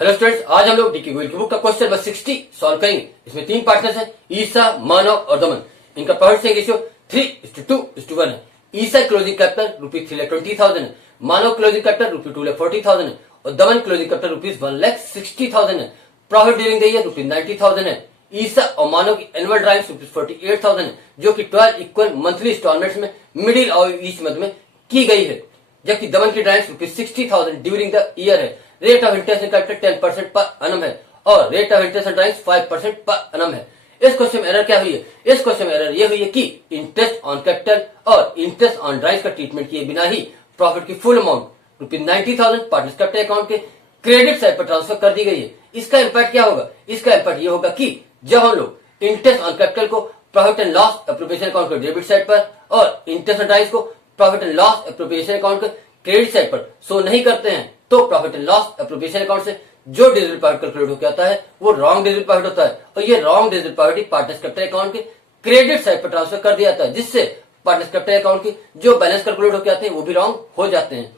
Hello students, आज हम लोग डीके गोयल की बुक का क्वेश्चन नंबर 60 सॉल्व करेंगे। इसमें तीन पार्टनर्स हैं, ईसा, मानव और दमन। इनका प्रॉफिट शेयरिंग रेशियो 3:2:1 है। ईसा क्लोजिंग कैपिटल ₹3,20,000 है, मानव क्लोजिंग कैपिटल ₹2,40,000 है और दमन क्लोजिंग कैपिटल ₹1,60,000 है। प्रॉफिट ड्यूरिंग द ईयर ₹90,000 है। ईसा और मानव की एनुअल ड्राइव्स ₹48,000 है, जो कि 12 इक्वल मंथली इंस्टॉलमेंट्स में मिडिल और ईच मंथ में की गई है। जबकि दमन की ड्राइव्स ₹60,000 ड्यूरिंग द ईयर है। रेट ऑफ इंटरेस्ट कैपिटल 10% पर annum है और रेट ऑफ इंटरेस्ट ड्राइव्स 5% पर annum है। इस क्वेश्चन में एरर क्या हुई है? इस क्वेश्चन में एरर ये हुई है कि इंटरेस्ट ऑन कैपिटल और इंटरेस्ट ऑन ड्राइव्स का ट्रीटमेंट किए बिना ही प्रॉफिट की full amount ₹90,000 partners capital account के क्रेडिट साइड पर ट्रांसफर कर दी गई है। इसका इम्पैक्ट क्या होगा? इसका इम्पैक्ट ये होगा कि जब हम लोग इंटरेस्ट ऑन कैपिटल को profit and loss appropriation account के डेबिट साइड पर और इंटरेस्ट ऑन ड्राइव्स को profit and loss appropriation account के क्रेडिट साइड पर शो नहीं करते हैं, तो profit and loss appropriation account से जो डिजिटल प्रॉफिट कैलकुलेट होकर आता है वो रॉन्ग डिजिटल प्रॉफिट होता है और ये wrong digital profit partners capital account के क्रेडिट साइड पर ट्रांसफर कर दिया जाता है, जिससे पार्टनर्स कैपिटल अकाउंट के जो बैलेंस कैलकुलेट होकर आते हैं वो भी रॉन्ग हो जाते हैं।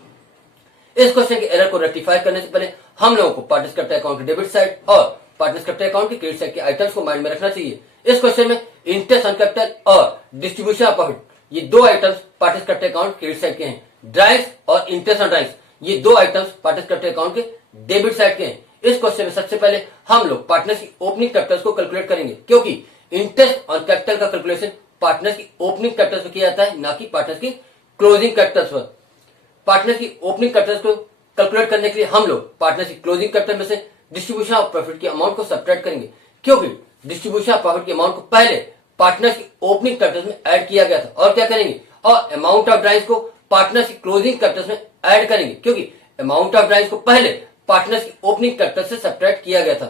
इस क्वेश्चन के एरर को रेक्टिफाई करने से पहले हम लोगों को पार्टनर्स कैपिटल अकाउंट के डेबिट साइड और पार्टनर्स कैपिटल अकाउंट के क्रेडिट साइड के आइटम्स को माइंड में रखना चाहिए। इस क्वेश्चन में इंटरेस्ट ऑन कैपिटल और डिस्ट्रीब्यूशन ऑफ प्रॉफिट ये दो items partners capital account credit side के हैं। ड्राइव्स और इंटरेस्ट ऑन ड्राइव्स ये दो आइटम्स पार्टनर्स कैपिटल अकाउंट के डेबिट साइड के हैं। इस क्वेश्चन में सबसे पहले हम लोग पार्टनर्स की ओपनिंग कैपिटल्स को कैलकुलेट करेंगे, क्योंकि इंटरेस्ट ऑन कैपिटल का कैलकुलेशन पार्टनर्स की ओपनिंग कैपिटल्स पर किया जाता है, ना कि पार्टनर्स की क्लोजिंग कैपिटल्स पर। पार्टनर्स की ओपनिंग कैपिटल्स को कैलकुलेट करने के लिए हम लोग पार्टनर्स की क्लोजिंग कैपिटल में से डिस्ट्रीब्यूशन ऑफ प्रॉफिट की अमाउंट को सब्ट्रैक्ट करेंगे, क्योंकि डिस्ट्रीब्यूशन ऑफ प्रॉफिट की अमाउंट को पहले पार्टनर्स की ओपनिंग कैपिटल्स में ऐड किया गया था। और क्या करेंगे? और अमाउंट ऑफ ड्राइव्स को पार्टनर्स की क्लोजिंग कैपिटल्स में ऐड करेंगे, क्योंकि अमाउंट ऑफ ड्राइव्स को पहले पार्टनर्स की ओपनिंग कैपिटल से सब्ट्रैक्ट किया गया था।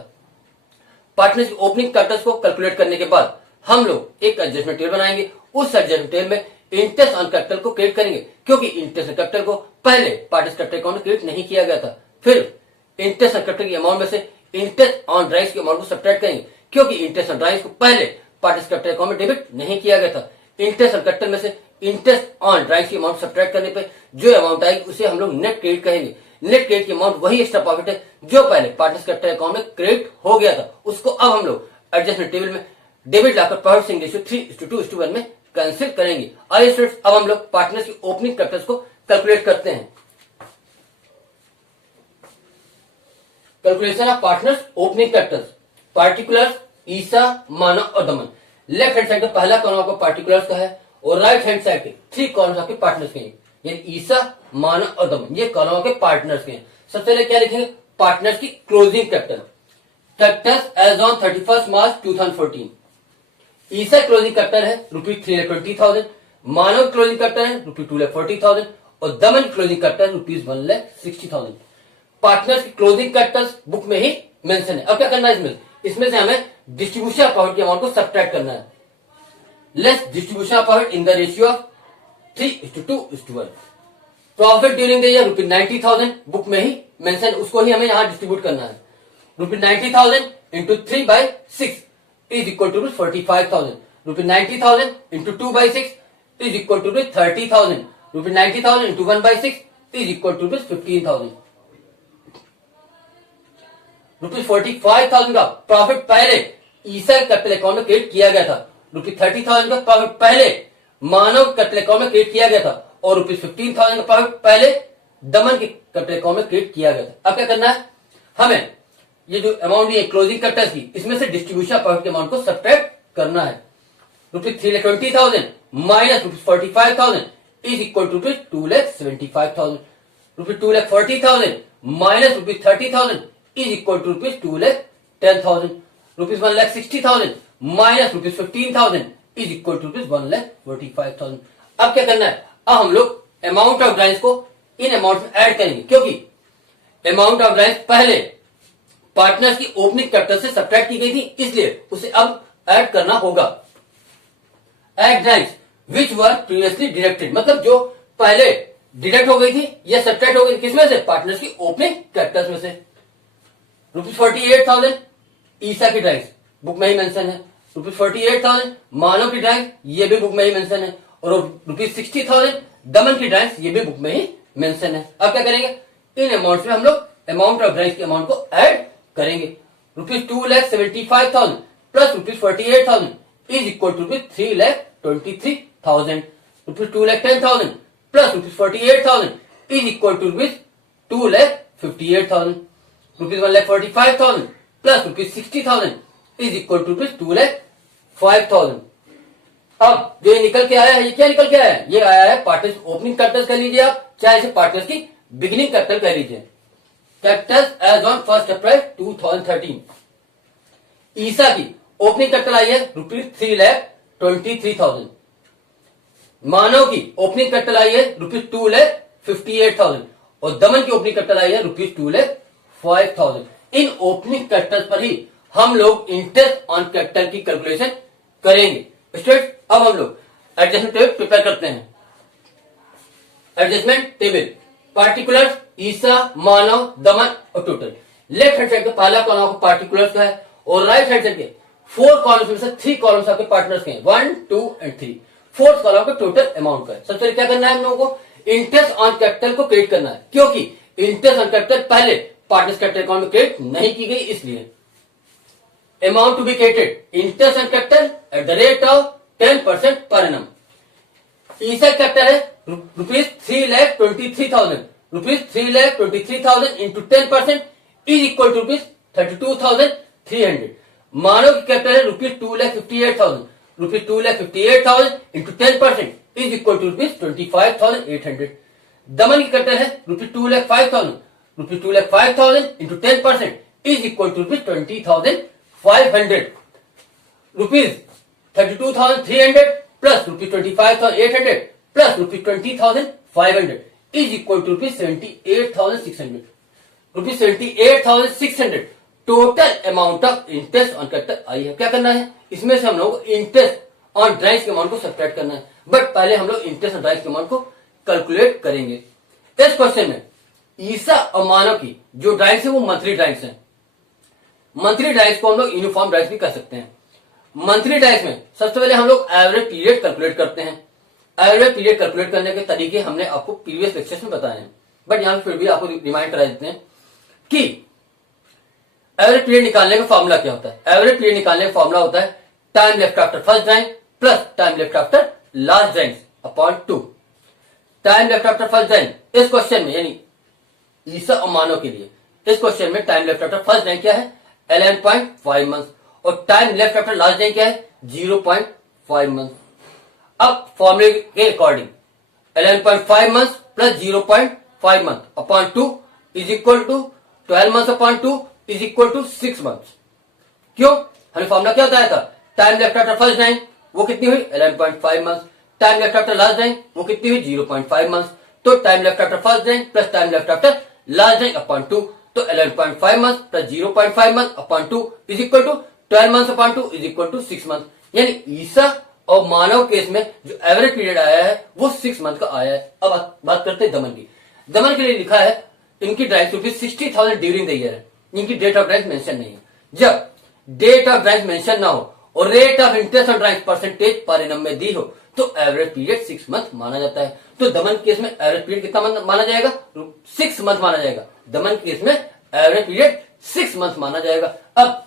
पार्टनर्स की ओपनिंग कैपिटल्स को कैलकुलेट करने के बाद हम लोग एक एडजस्टमेंट टेबल बनाएंगे। उस एडजस्टमेंट टेबल में इंटरेस्ट ऑन कैपिटल को क्रिएट करेंगे, क्योंकि इंटरेस्ट ऑन कैपिटल को पहले पार्टनर्स कैपिटल अकाउंट में क्रिएट नहीं किया गया था। फिर इंटरेस्ट ऑन कैपिटल की अमाउंट में से इंटरेस्ट ऑन ड्राइव्स की अमाउंट को सब्ट्रैक्ट करेंगे, क्योंकि इंटरेस्ट ऑन ड्राइव्स को पहले पार्टनर्स कैपिटल अकाउंट में डेबिट नहीं किया गया था। इंटरेस्ट ऑन कैपिटल में से इंटरेस्ट ऑन ड्राइव्स की अमाउंट सब्ट्रैक्ट करने पे जो अमाउंट आएगी उसे हम लोग नेट क्रेडिट कहेंगे। नेट क्रेडिट की अमाउंट वही एक्स्ट्रा प्रॉफिट है जो पहले पार्टनर्स कैपिटल अकाउंट में क्रेडिट हो गया था, उसको अब हम लोग एडजस्टमेंट टेबल में डेबिट लाकर प्रॉफिट शेयरिंग रेशियो 3:2:1 में कैंसिल करेंगे। आइए स्टूडेंट्स, अब हम लोग पार्टनर्स की ओपनिंग कैपिटल्स को कैलकुलेट करते हैं। Calculation of partners opening capitals, particulars Isa, Manav और दमन। लेफ्ट हैंड साइड का पहला कॉलम आपको पार्टिकुलर्स का है और राइट हैंड साइड के 3 कॉलम्स आपके पार्टनर्स के हैं, यानी ईसा, मानव और दमन। ये कॉलम आपके पार्टनर्स के हैं। सबसे पहले क्या लिखेंगे? पार्टनर्स की closing capital. Capitals as on 31 March 2014। Isa closing capital है ₹320,000, मानव क्लोजिंग कैपिटल है ₹240,000 और दमन क्लोजिंग कैपिटल ₹1,60,000। पार्टनर्स की क्लोजिंग कैपिटल्स बुक में ही मेंशन है। अब क्या करना है? इसमें से हमें डिस्ट्रीब्यूशन ऑफ प्रॉफिट की अमाउंट को सब्ट्रैक्ट करना है। Less distribution of profit in the ratio of 3:2:1। Profit during the year ₹90,000 book में ही मेंशन, उसको ही हमें यहाँ डिस्ट्रीब्यूट करना है। ₹90,000 into 3/6 is equal to ₹45,000। ₹90,000 into 2/6 is equal to ₹30,000। ₹90,000 into 1/6 is equal to ₹15,000। ₹45,000 का प्रॉफिट पहले ईसा कैपिटल अकाउंट में क्रिएट किया गया था। ₹30,000 का प्रॉफिट पहले मानव कैपिटल अकाउंट में क्रिएट किया गया था और ₹15,000 का प्रॉफिट पहले दमन के कैपिटल अकाउंट में क्रिएट किया गया था। अब क्या करना है? हमें ये जो अमाउंट है क्लोजिंग कैपिटल की, इसमें से डिस्ट्रीब्यूशन प्रॉफिट के अमाउंट को सब्ट्रैक्ट करना है। ₹320,000 minus ₹45,000 is equal to ₹275,000। ₹240,000 minus ₹30,000 is equal to ₹210,000। ₹1,60,000 minus ₹15,000 is equal to ₹1,45,000। अब क्या करना है? अब हम लोग अमाउंट ऑफ ड्राइव्स को इन अमाउंट में ऐड करेंगे, क्योंकि अमाउंट ऑफ ड्राइव्स पहले पार्टनर्स की ओपनिंग कैपिटल से सब्ट्रैक्ट की गई थी, इसलिए उसे अब ऐड करना होगा। ऐड ड्राइव्स विच वर प्रीवियसली डिडक्टेड, मतलब जो पहले डिडक्ट हो गई थी या सब्ट्रैक्ट हो गई थी, किसमें से? पार्टनर्स की ओपनिंग कैपिटल्स में से। ₹48,000 ईसा की ड्राइव्स बुक में ही मेंशन है। ₹48,000 मानव की ड्राइव्स ये भी बुक में ही मेंशन है और ₹60,000 दमन की ड्राइव्स ये भी बुक में ही मेंशन है। अब क्या करेंगे? इन अमाउंट्स में हम लोग अमाउंट ऑफ ड्राइंग्स के अमाउंट को ऐड करेंगे। ₹2,75,000 plus ₹48,000 is equal to ₹3,23,000। ₹2,10,000 plus ₹48,000 is equal to ₹2,58,000। ₹1,45,000 plus ₹60,000 is equal to ₹2,05,000। अब जो ये निकल के आया है, ये क्या निकल के आया है? ये आया है पार्टनर्स ओपनिंग कैपिटल कह लीजिए आप, चाहे इसे पार्टनर्स की बिगिनिंग कैपिटल कह लीजिए। कैपिटल एज ऑन 1 अप्रैल 2013। ईसा की ओपनिंग कैपिटल आई है ₹3,23,000। मानव की ओपनिंग कैपिटल आई है ₹2,58,000 और दमन की ओपनिंग कैपिटल आई है ₹2,05,000। इन ओपनिंग कैपिटल पर ही हम लोग इंटरेस्ट ऑन कैपिटल की कैलकुलेशन करेंगे। स्टूडेंट, अब हम लोग एडजस्टमेंट टेबल प्रिपेयर करते हैं। एडजस्टमेंट टेबल पार्टिकुलर्स, ईसा, मानव, दमन और टोटल। लेफ्ट हैंड साइड के पहला कॉलम आपको पार्टिकुलर्स का है और राइट हैंड साइड के 4 कॉलम्स में से 3 कॉलम्स आपके पार्टनर्स के हैं, 1, 2 एंड 3। फोर्थ कॉलम का टोटल अमाउंट का है। सबसे पहले क्या करना है हम लोगों को? इंटरेस्ट ऑन कैपिटल को क्रिएट करना है, क्योंकि इंटरेस्ट ऑन कैपिटल पहले पार्टनर्स कैपिटल अकाउंट में क्रिएट नहीं की गई, इसलिए amount to be created interest on capital at the rate of 10% per annum. Isa capital है ₹3,23,000। ₹3,23,000 into 10% is equal to ₹32,300। Manav की कैपिटल है ₹2,58,000। ₹2,58,000 इंटू 10% इज इक्वल टू ₹25,800। दमन की कैपिटल है ₹2,05,000। ₹2,05,000 into 10% is equal to ₹20,500। ₹32,300 plus ₹25,800 plus ₹20,500 is equal to ₹78,600। ₹78,600 total amount of interest on capital आई है। क्या करना है? इसमें से हम लोग इंटरेस्ट ऑन ड्राइंग्स के अमाउंट को सब्ट्रैक्ट करना है, बट पहले हम लोग इंटरेस्ट ऑन ड्राइंग्स के अमाउंट को कैलकुलेट करेंगे। इस क्वेश्चन में ईसा और मानव की जो ड्राइंग्स है वो मंथली ड्राइंग्स है। मंथली ड्राइंग्स को हम लोग यूनिफॉर्म ड्राइंग्स भी कर सकते हैं। मंथली ड्राइंग्स में सबसे पहले हम लोग एवरेज पीरियड कैलकुलेट करते हैं। एवरेज पीरियड कैलकुलेट करने के तरीके हमने आपको प्रीवियस लेक्चर्स में बताए हैं, बट यहां फिर भी आपको रिमाइंड करा देते हैं कि एवरेज पीरियड निकालने का फॉर्मूला क्या होता है। एवरेज पीरियड निकालने का फॉर्मूला होता है time left after first drawing plus time left after last drawing upon 2। Time left after first drawing इस क्वेश्चन में, यानी ईसा और मानव के लिए इस क्वेश्चन में time left after first drawing क्या है? 11.5 मंथ और time left after last drawing क्या है? 0.5 मंथ। अब फॉर्मूले के according 11.5 month plus 0.5 month upon 2 is equal to 12 month upon 2 is equal to 6 month. क्यों? हमें फॉर्मूला क्या बताया था? Time left after first drawing वो कितनी हुई? 11.5 month. Time left after last drawing वो कितनी हुई? 0.5 मंथ। तो time left after first drawing plus time left after last drawing upon 2, तो 11.5 month plus 0.5 month upon 2 is equal to 12 month upon 2 is equal to 6 month. यानी ईसा और मानव case में जो average period आया है वो 6 मंथ का आया है। अब बात करते हैं दमन की। दमन के लिए लिखा है इनकी ड्राइंग ₹60,000 ड्यूरिंग द ईयर है। इनकी डेट ऑफ ड्राइंग मेंशन नहीं है। जब डेट ऑफ ड्राइंग मेंशन ना हो और rate of interest on drawing percentage per annum में दी हो तो एवरेज पीरियड 6 मंथ माना जाता है। तो दमन केस में एवरेज पीरियड कितना माना जाएगा? 6 मंथ माना जाएगा। दमन केस में एवरेज पीरियड 6 मंथ माना जाएगा। अब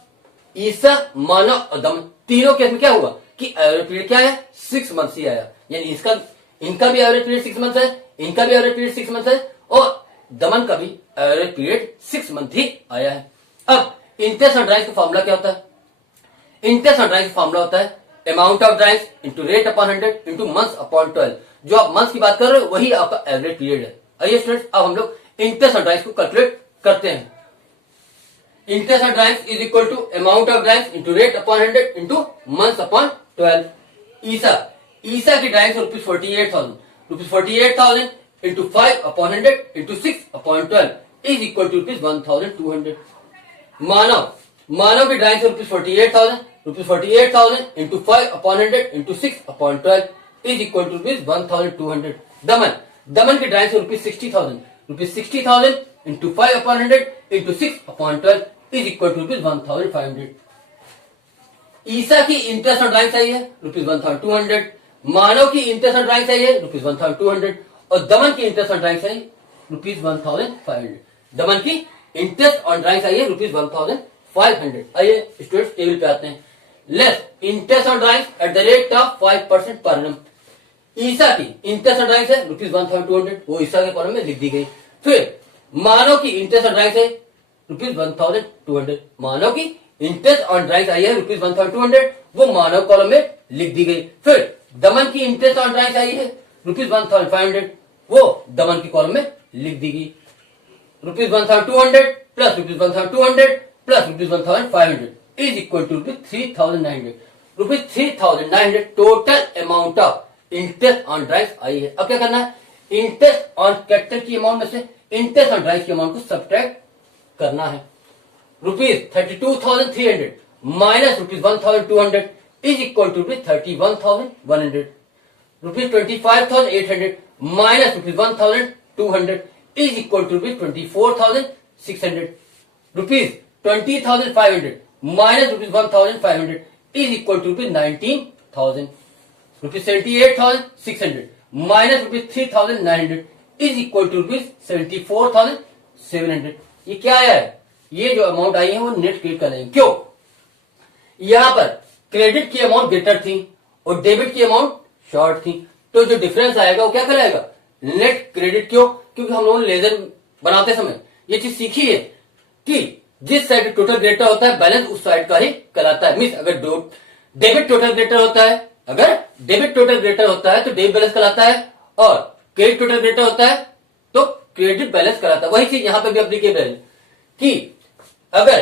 ईसा, मानव और दमन तीनों केस में क्या हुआ कि एवरेज पीरियड क्या है? 6 मंथ ही आया। यानी इनका भी एवरेज पीरियड 6 मंथ है, इनका भी एवरेज पीरियड 6 मंथ है और दमन का भी एवरेज पीरियड 6 मंथ ही आया है। अब इंटरेस्ट ऑन ड्राइंग्स का फॉर्मूला क्या होता है? इंटरेस्ट ऑन ड्राइंग्स का फॉर्मूला होता है amount of drawings into rate upon 100 into month upon 12। जो आप मंथ की बात कर रहे हो वही आपका एवरेज पीरियड है। आइए स्टूडेंट्स, अब हम लोग इंटरेस्ट ऑन ड्राइंग्स को कैलकुलेट करते हैं। Interest on drawings is equal to amount of drawings into rate upon 100 into month upon 12। Isa की drawings ₹48,000। ₹48,000 into 5 upon 100 into 6 upon 12 is equal to ₹1,200। Manav की drawings ₹48,000। ₹48,000 into 5 upon 100 into 6 upon 12 is equal to ₹1,200। Daman की drawings ₹60,000। ₹60,000 into 5 upon 100 into 6 upon 12 is equal to ₹1,500। Isa की interest on drawings आई है ₹1,200। मानव की interest on drawings आई है ₹1,200 और दमन की इंटरेस्ट ऑन ड्राइंग्स आई ₹1,500। दमन की इंटरेस्ट ऑन ड्राइंग्स आई है ₹1500। आइए स्टूडेंट्स टेबल पे आते हैं। Less interest on drawings eight the rate of 5% पर annum। ईसा की इंटरेस्ट ऑन ड्राइंग्स है ₹1200, वो ईसा के कॉलम में लिख दी गई। फिर मानव की इंटरेस्ट ऑन ड्राइंग्स है ₹1200। मानव की इंटरेस्ट ऑन ड्राइंग्स आई है ₹1200, वो मानव कॉलम में लिख दी गई। फिर दमन की इंटरेस्ट ऑन ड्राइंग्स आई है ₹1500, वो दमन की कॉलम में लिख दी गई। ₹1200 plus ₹1200 plus ₹1500 is equal to ₹3900। ₹3900 total amount of interest on drawings आई है। अब क्या करना है, इंटरेस्ट ऑन कैपिटल की अमाउंट में से इंटरेस्ट ऑन ड्राइंग्स की अमाउंट को सब्ट्रैक्ट करना है। ₹32,300 minus ₹1,200 is equal to ₹31,100। ₹25,800 minus ₹1,200 is equal to ₹24,600। ₹20,500 minus ₹1,500 is equal to ₹19,000। ₹78,600 minus ₹3,900 is equal to ₹74,700। ये क्या आया है, ये जो अमाउंट आई है वो नेट क्रेडिट कर लेंगे। क्यों, यहां पर क्रेडिट की अमाउंट ग्रेटर थी और डेबिट की अमाउंट शॉर्ट थी, तो जो डिफरेंस आएगा वो क्या कहलाएगा, नेट क्रेडिट। क्यों, क्योंकि हम लोगों ने लेजर बनाते समय ये चीज सीखी है कि जिस साइड टोटल ग्रेटर होता है बैलेंस उस साइड का ही कहलाता है। मीन्स अगर डेबिट टोटल ग्रेटर होता है, अगर डेबिट टोटल ग्रेटर होता है तो डेबिट बैलेंस कहलाता है, और क्रेडिट टोटल ग्रेटर होता है तो क्रेडिट बैलेंस कहलाता है। वही चीज यहां पर भी अप्लीकेबल है कि अगर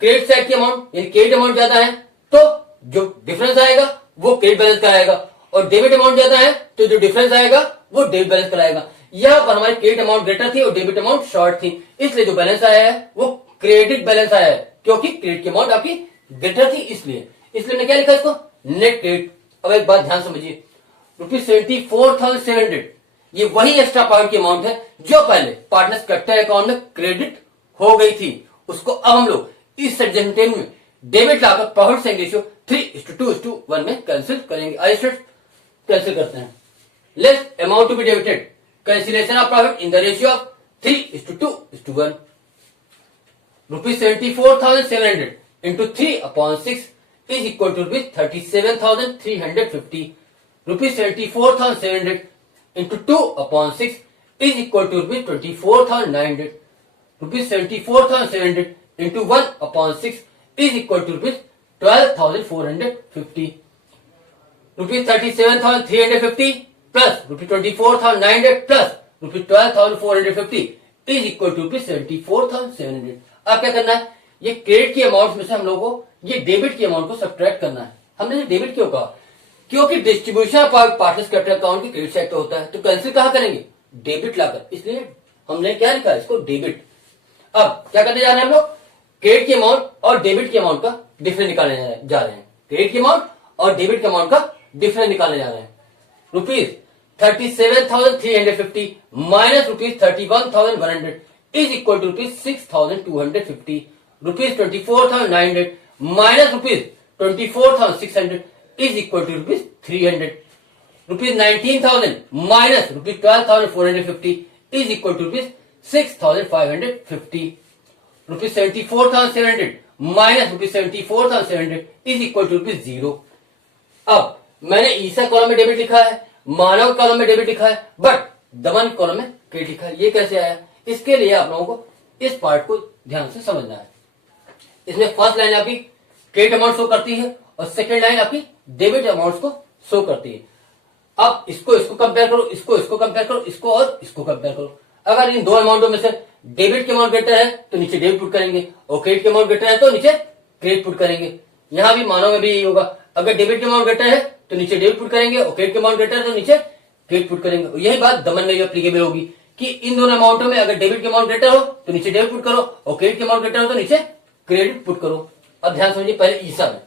क्रेडिट साइड की अमाउंट यानी क्रेडिट अमाउंट ज्यादा है तो जो डिफरेंस आएगा वो क्रेडिट बैलेंस कहलाएगा, और डेबिट अमाउंट ज्यादा है तो जो डिफरेंस आएगा वो डेबिट बैलेंस कहलाएगा। यहां पर हमारी क्रेडिट अमाउंट ग्रेटर थी और डेबिट अमाउंट शॉर्ट थी, इसलिए जो बैलेंस आया है वो क्रेडिट बैलेंस आया है, क्योंकि क्रेडिट की अमाउंट आपकी ग्रेटर थी इसलिए मैंने क्या लिखा इसको, नेट क्रेडिट। अब एक बात ध्यान समझिए, ₹74,700 ये वही एक्स्ट्रा पॉइंट की अमाउंट है जो पहले पार्टनर्स कैपिटल अकाउंट में क्रेडिट हो गई थी, उसको अब हम लोग इस एडजस्टमेंट में डेबिट लाकर प्रॉफिट शेयरिंग रेशियो 3:2:1 में कैंसिल करेंगे। आइए कैंसिल करते हैं। Less amount to be debited, cancellation of profit in the ratio of 3:2:1। ₹74,700 into 3/6 is equal to ₹37,350। ₹74,700 into 2/6 is equal to ₹24,900। ₹74,700 into 1/6 is equal to ₹12,450। ₹37,350 plus ₹24,900 plus ₹12,450 is equal to ₹74,700। अब क्या करना है, ये credit की amount में से हम लोगों को ये डेबिट की अमाउंट को सब्ट्रैक्ट करना है। हमने डेबिट क्यों कहा, क्योंकि distribution of partners capital account की क्रेडिट साइड पे होता है, तो कैंसिल कहां करेंगे, डेबिट लाकर, इसलिए हमने क्या लिखा है इसको, डेबिट। अब क्या करने जा रहे हैं हम लोग, क्रेडिट की अमाउंट और डेबिट की अमाउंट का डिफरेंस निकालने जा रहे हैं। क्रेडिट की अमाउंट और डेबिट की अमाउंट का डिफरेंस निकालने जा रहे हैं। ₹37,350 minus ₹31,100 is equal to ₹6,250। ₹24,900 minus ₹24,600 is equal to ₹300। ₹19,000 minus ₹12,450 is equal to ₹6,550। ₹74,700 minus ₹74,700 is equal to ₹0। अब मैंने ईसा कॉलम में डेबिट लिखा है, मानव कॉलम में डेबिट लिखा है, बट दमन कॉलम में क्रेडिट लिखा है। ये कैसे आया, इसके लिए आप लोगों को इस पार्ट को ध्यान से समझना है। इसमें फर्स्ट लाइन आपकी क्रेडिट अमाउंट शो करती है और सेकंड लाइन आपकी डेबिट अमाउंट को शो करती है। अब इसको कंपेयर करो, इसको कंपेयर करो, इसको और इसको कंपेयर करो। अगर इन दो अमाउंटों में से डेबिट की अमाउंट ग्रेटर है तो नीचे डेबिट पुट करेंगे, और क्रेडिट की अमाउंट ग्रेटर है तो नीचे क्रेडिट पुट करेंगे। यहां भी मानव में भी यही होगा, अगर डेबिट की अमाउंट ग्रेटर है तो नीचे डेबिट पुट करेंगे, और क्रेडिट की अमाउंट ग्रेटर है तो नीचे क्रेडिट पुट करेंगे। यही बात दमन में भी एप्लीकेबल होगी कि इन दोनों अमाउंटों में अगर डेबिट की अमाउंट ग्रेटर हो तो नीचे डेबिट पुट करो, और क्रेडिट की अमाउंट ग्रेटर हो तो नीचे क्रेडिट पुट करो। अब ध्यान समझिए, पहले ईसा में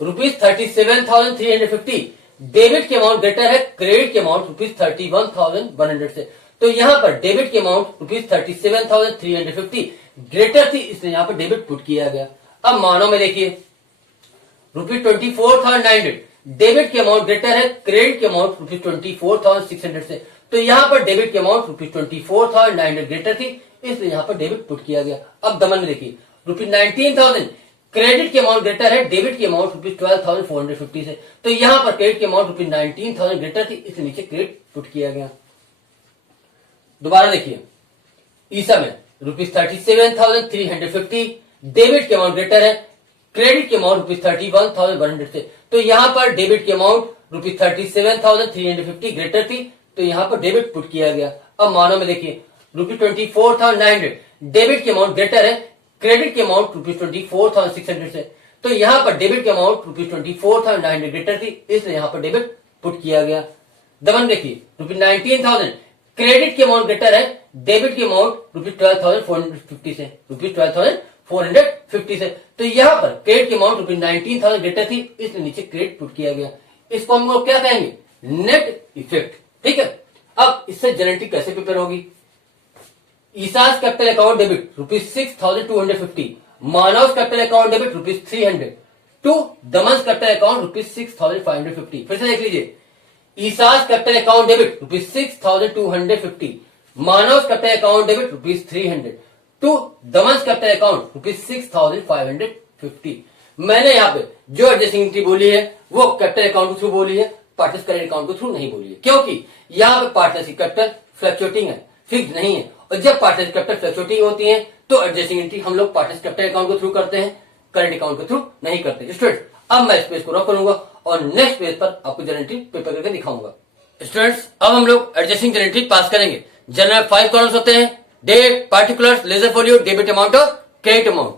₹37,350 डेबिट की अमाउंट ग्रेटर है क्रेडिट की अमाउंट ₹31,100 से, तो यहां पर डेबिट की अमाउंट ₹37,350 ग्रेटर थी, इसलिए यहां पर डेबिट पुट किया गया। अब मानव में देखिए ₹24,900 डेबिट की अमाउंट ग्रेटर है क्रेडिट की अमाउंट ₹24,600 से, तो यहां पर डेबिट की अमाउंट ₹24,900 ग्रेटर थी, इसलिए यहाँ पर डेबिट पुट किया गया। अब दमन में देखिए ₹19,000 क्रेडिट की अमाउंट ग्रेटर है डेबिट की अमाउंट ₹12,450 से, तो यहाँ पर क्रेडिट की अमाउंट ₹19,000 ग्रेटर थी, इसलिए नीचे क्रेडिट पुट किया गया। दोबारा देखिए ईसा में ₹37,350 डेबिट की अमाउंट ग्रेटर है क्रेडिट की अमाउंट ₹31,100 से, तो यहाँ पर डेबिट की अमाउंट ₹37,350 ग्रेटर थी, तो यहाँ पर डेबिट पुट किया गया। अब मानो में देखिए ₹24,900 डेबिट की अमाउंट ग्रेटर है क्रेडिट की अमाउंट ₹24,600 से, तो यहाँ पर डेबिट की अमाउंट ₹24,900 ग्रेटर थी, इसलिए यहाँ पर डेबिट पुट किया गया। दमन देखिए ₹19,000 क्रेडिट की अमाउंट ग्रेटर है डेबिट की अमाउंट ₹12,450 से, ₹12,450 से, तो यहाँ पर क्रेडिट की अमाउंट ₹19,000 ग्रेटर थी, इसलिए नीचे क्रेडिट पुट किया गया। इसको हम लोग क्या कहेंगे? Net effect. ठीक है, अब इससे जनरेटिव कैसे प्रिपेयर होगी? Isa's capital account debit ₹6,250, Manav capital account debit ₹300 to Daman capital account ₹6,550। फिर से देख लीजिए, Isa's capital account debit ₹6,250, Manav capital account debit ₹300 to Daman capital account ₹6,550। मैंने यहाँ पे जो एडजस्टिंग एंट्री बोली है वो कैपिटल अकाउंट के थ्रू बोली है, पार्टनर्स करेंट अकाउंट के थ्रू नहीं बोली है, क्योंकि यहाँ पे पार्टनर्स की कैपिटल फ्लक्चुएटिंग है, फिक्स नहीं है, और जब पार्टनर्स कैपिटल फ्लक्चुएटिंग होती है तो एडजस्टिंग एंट्री हम लोग पार्टनर्स कैपिटल अकाउंट के थ्रू करते हैं, करेंट अकाउंट के थ्रू नहीं करते। स्टूडेंट्स, अब मैं इस पेज को रख करूंगा और नेक्स्ट पेज पर आपको जनरेटिव पेपर करके दिखाऊंगा। स्टूडेंट्स, अब हम लोग एडजस्टिंग जनरेटिव पास करेंगे। जनरल 5 कॉलम्स होते हैं, date, particulars, ledger folio, debit amount और credit amount.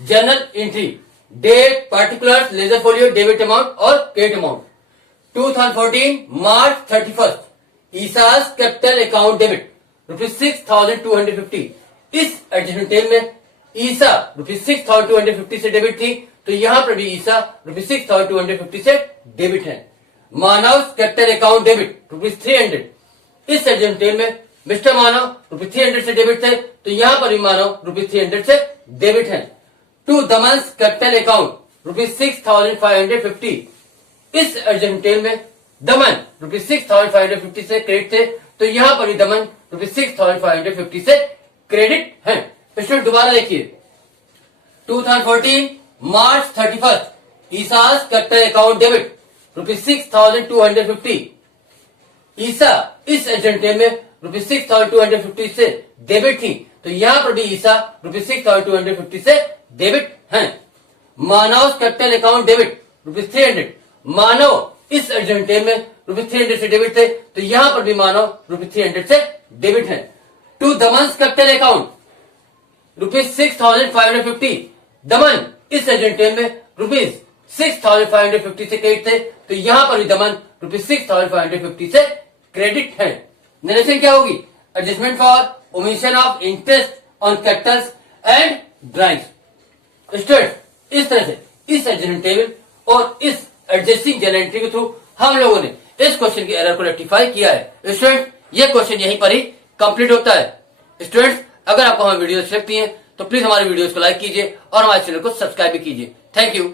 Journal entry, date, particulars, ledger folio, debit amount और credit amount. 2014 March 31 Isa's capital account debit ₹6,250। इस एडजस्टमेंट टेबल में ईसा ₹6,250 से डेबिट थी, तो यहां पर भी ईसा ₹6,250 से डेबिट है। मानव कैपिटल अकाउंट डेबिट ₹300। इस एडजस्टमेंट टेबल में मिस्टर मानव ₹300 से डेबिट थे, तो यहां पर भी मानव ₹300 से डेबिट है। To Daman capital account ₹6,550। इस एडजस्टमेंट टेबल में दमन ₹6,550 से क्रेडिट थे, तो यहां पर भी दमन ₹6,550 से क्रेडिट है। स्टूडेंट दोबारा देखिए, 2014 March 31 Isa's capital account debit ₹6,250। ईसा इस एडजस्टमेंट टेबल में ₹6,250 से डेबिट थी, तो यहां पर भी ईसा ₹6,250 से डेबिट है। मानव कैपिटल अकाउंट डेबिट ₹300। मानव इस एडजस्टमेंट टेबल में ₹300 से डेबिट थे, तो यहां पर भी मानव ₹300 से डेबिट है। To Daman capital account ₹6,550। दमन इस एडजस्टमेंट टेबल में ₹6,550 से क्रेडिट थे, तो यहां पर भी दमन ₹6,550 से क्रेडिट है। नरेशन क्या होगी? Adjustment for omission of interest on Capitals and drawings. Student, इस तरह से इस एडजस्टमेंट टेबल और इस एडजस्टिंग जनरल एंट्री के थ्रू हम लोगों ने इस क्वेश्चन की एरर को रेक्टिफाई किया है। स्टूडेंट, ये क्वेश्चन यहीं पर ही कंप्लीट होता है। स्टूडेंट्स, अगर आपको हमारी वीडियोस लगती हैं तो प्लीज हमारे वीडियोस को लाइक कीजिए और हमारे चैनल को सब्सक्राइब भी कीजिए। Thank you.